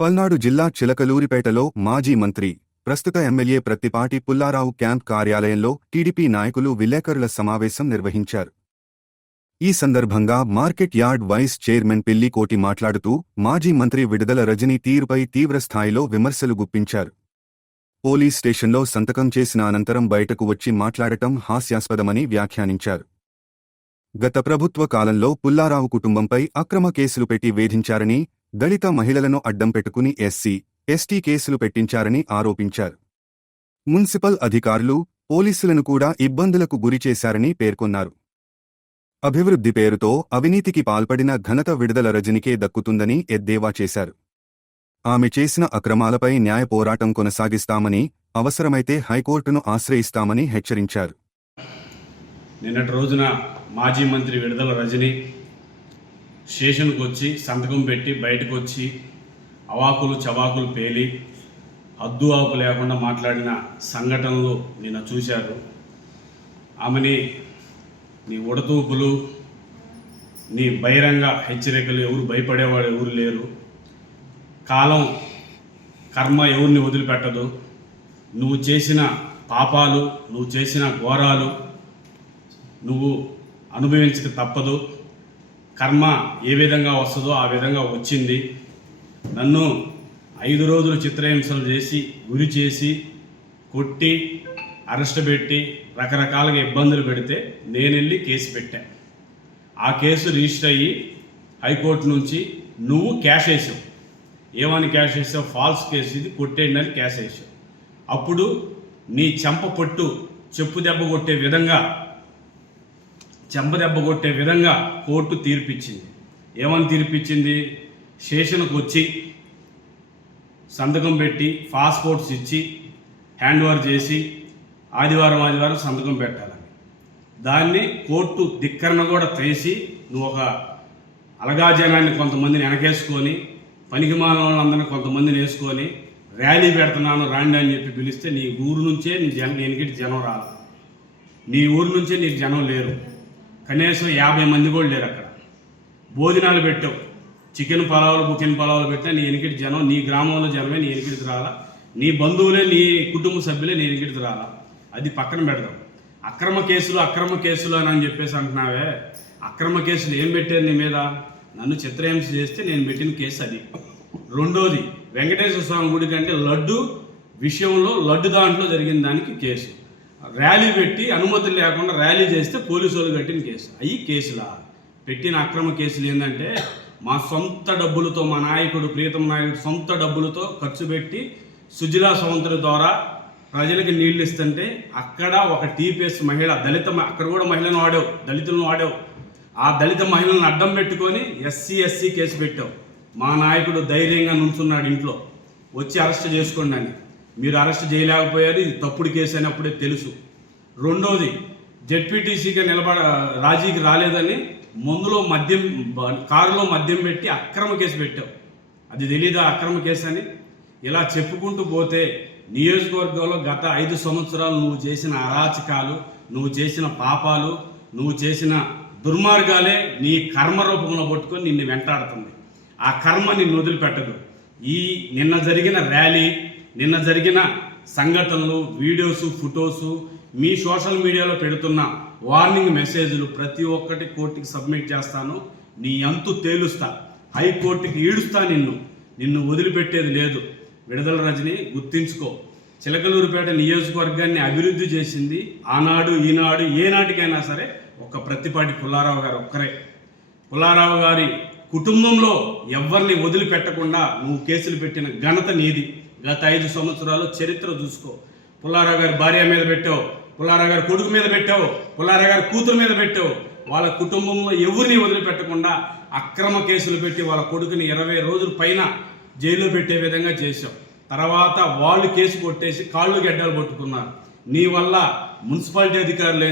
పల్నాడు జిల్లా చిలకలూరిపేటలో మాజీ మంత్రి, ప్రస్తుత ఎమ్మెల్యే ప్రత్తిపాటి పుల్లారావు క్యాంప్ కార్యాలయంలో టీడీపీ నాయకులు విలేకరుల సమావేశం నిర్వహించారు. ఈ సందర్భంగా మార్కెట్ యార్డ్ వైస్ చైర్మన్ పిల్లికోటి మాట్లాడుతూ మాజీ మంత్రి విడుదల రజనీ తీరుపై తీవ్రస్థాయిలో విమర్శలు గుప్పించారు. పోలీస్ స్టేషన్లో సంతకం చేసిన అనంతరం బయటకు వచ్చి మాట్లాడటం హాస్యాస్పదమని వ్యాఖ్యానించారు. గత ప్రభుత్వ కాలంలో పుల్లారావు కుటుంబంపై అక్రమ కేసులు పెట్టి వేధించారని, దళిత మహిళలను అడ్డం పెట్టుకుని ఎస్సీ, ఎస్టీ కేసులు పెట్టించారని ఆరోపించారు. మున్సిపల్ అధికారులు, పోలీసులను కూడా ఇబ్బందులకు గురిచేశారని పేర్కొన్నారు. అభివృద్ధి పేరుతో అవినీతికి పాల్పడిన ఘనత విడుదల రజనికే దక్కుతుందని ఎద్దేవా చేశారు. ఆమె చేసిన అక్రమాలపై న్యాయ పోరాటం కొనసాగిస్తామని, అవసరమైతే హైకోర్టును ఆశ్రయిస్తామని హెచ్చరించారు. నిన్నటి రోజున మాజీ మంత్రి విడుదల రజని స్టేషన్కు వచ్చి సంతకం పెట్టి బయటకు వచ్చి అవాకులు చవాకులు పేలి హద్దు ఆపు లేకుండా మాట్లాడిన సంఘటనలు నిన్న చూశారు. ఆమెని నీ ఉడతూపులు, నీ బహిరంగ హెచ్చరికలు ఎవరు భయపడేవాడు ఎవరు లేరు. కాలం కర్మ ఎవరిని వదిలిపెట్టదు. నువ్వు చేసిన పాపాలు, నువ్వు చేసిన ఘోరాలు నువ్వు అనుభవించక తప్పదు. కర్మ ఏ విధంగా వస్తుందో ఆ విధంగా వచ్చింది. నన్ను 5 రోజులు చిత్రహింసలు చేసి, గురి చేసి, కొట్టి, అరెస్ట్ పెట్టి, రకరకాలుగా ఇబ్బందులు పెడితే నేను వెళ్ళి కేసు పెట్టా. ఆ కేసు రిజిస్టర్ అయ్యి హైకోర్టు నుంచి నువ్వు క్యాష్ వేసావు. ఏమని క్యాష్ వేసావు? ఫాల్స్ కేసు, ఇది కొట్టేయండి అని క్యాష్ వేసావు. అప్పుడు నీ చెంప పట్టు చెప్పు దెబ్బ కొట్టే విధంగా కోర్టు తీర్పిచ్చింది. ఏమని తీర్పిచ్చింది? స్టేషన్కు వచ్చి సంతకం పెట్టి పాస్పోర్ట్స్ ఇచ్చి హ్యాండ్ ఓవర్ చేసి ఆదివారం సంతకం పెట్టాలని. దాన్ని కోర్టు ధిక్కరణ కూడా చేసి నువ్వు ఒక అలగా జనాన్ని కొంతమందిని వెనకేసుకొని, పనికిమాలిన వాళ్ళందరినీ కొంతమందిని వేసుకొని ర్యాలీ పెడుతున్నాను రాండి అని చెప్పి పిలిస్తే నీ ఊరు నుంచే నేను జనం రాలి. నీ ఊరు నుంచే నీకు జనం లేరు. కనీసం 50 మంది కూడా లేరు. అక్కడ భోజనాలు పెట్టావు, చికెన్ పలావులు, బుకెన్ పలావులు పెట్టినా నీ ఎనికిటి జనం, నీ గ్రామంలో జనమే నీ ఎనికిటికి రాలా, నీ బంధువులే, నీ కుటుంబ సభ్యులే నీ ఎనికిటికి రాలా. అది పక్కన పెడదాం. అక్రమ కేసులు అని చెప్పేసి అంటున్నావే. అక్రమ కేసులు ఏం పెట్టారు నీ మీద? నన్ను చిత్రహింస చేస్తే నేను పెట్టిన కేసు అది. రెండోది, వెంకటేశ్వర స్వామి గుడి కంటే లడ్డు విషయంలో, లడ్డు దాంట్లో జరిగిన దానికి కేసు. ర్యాలీ పెట్టి అనుమతులు లేకుండా ర్యాలీ చేస్తే పోలీసు వాళ్ళు కట్టిన కేసు. అవి కేసులా? పెట్టిన అక్రమ కేసులు ఏంటంటే మా సొంత డబ్బులతో, మా నాయకుడు ప్రీతం నాయకుడు సొంత డబ్బులతో ఖర్చు పెట్టి సుజలా సంవత్సరం ద్వారా ప్రజలకు నీళ్లు ఇస్తుంటే అక్కడ ఒక టీపీఎస్ మహిళ, అక్కడ కూడా మహిళను వాడావు, దళితులను వాడావు. ఆ దళిత మహిళలను అడ్డం పెట్టుకొని ఎస్సీ కేసు పెట్టావు. మా నాయకుడు ధైర్యంగా నుంచున్నాడు ఇంట్లో, వచ్చి అరెస్ట్ చేసుకోండి అని. మీరు అరెస్ట్ చేయలేకపోయారు. ఇది తప్పుడు కేసు అని అప్పుడే తెలుసు. రెండోది, జెడ్పీటీసీగా రాజీకి రాలేదని కారులో మద్యం పెట్టి అక్రమ కేసు పెట్టావు. అది తెలీదా అక్రమ కేసు అని? ఇలా చెప్పుకుంటూ పోతే నియోజకవర్గంలో గత 5 సంవత్సరాలు నువ్వు చేసిన అరాచకాలు, నువ్వు చేసిన పాపాలు, నువ్వు చేసిన దుర్మార్గాలే నీ కర్మ రూపంలో పట్టుకొని నిన్ను వెంటాడుతుంది. ఆ కర్మ నిన్ను వదిలిపెట్టదు. నిన్న జరిగిన ర్యాలీ, నిన్న జరిగిన సంఘటనలు, వీడియోసు, ఫొటోసు, మీ సోషల్ మీడియాలో పెడుతున్న వార్నింగ్ మెసేజ్లు ప్రతి ఒక్కటి కోర్టుకి సబ్మిట్ చేస్తాను. నీ అంతు తేలుస్తా, హైకోర్టుకి ఈడుస్తా. నిన్ను వదిలిపెట్టేది లేదు. విడుదల రజని గుర్తించుకో. చిలకలూరిపేట నియోజకవర్గాన్ని అభివృద్ధి చేసింది ఆనాడు, ఈనాడు, ఏనాటికైనా సరే ఒక ప్రత్తిపాటి పుల్లారావు గారు ఒక్కరే. పుల్లారావు గారి కుటుంబంలో ఎవరిని వదిలిపెట్టకుండా నువ్వు కేసులు పెట్టిన ఘనత నీది. గత 5 సంవత్సరాలు చరిత్ర చూసుకో. పుల్లారావు గారి భార్య మీద పెట్టావు, పుల్లారావు గారి కొడుకు మీద పెట్టావు, పుల్లారావు గారి కూతురు మీద పెట్టావు. వాళ్ళ కుటుంబంలో ఎవరిని వదిలిపెట్టకుండా అక్రమ కేసులు పెట్టి వాళ్ళ కొడుకుని 20 రోజుల పైన జైల్లో పెట్టే విధంగా చేశావు. తర్వాత వాళ్ళు కేసు కొట్టేసి కాళ్ళు గెడ్డలు పట్టుకున్నారు. నీ వల్ల మున్సిపాలిటీ అధికారులు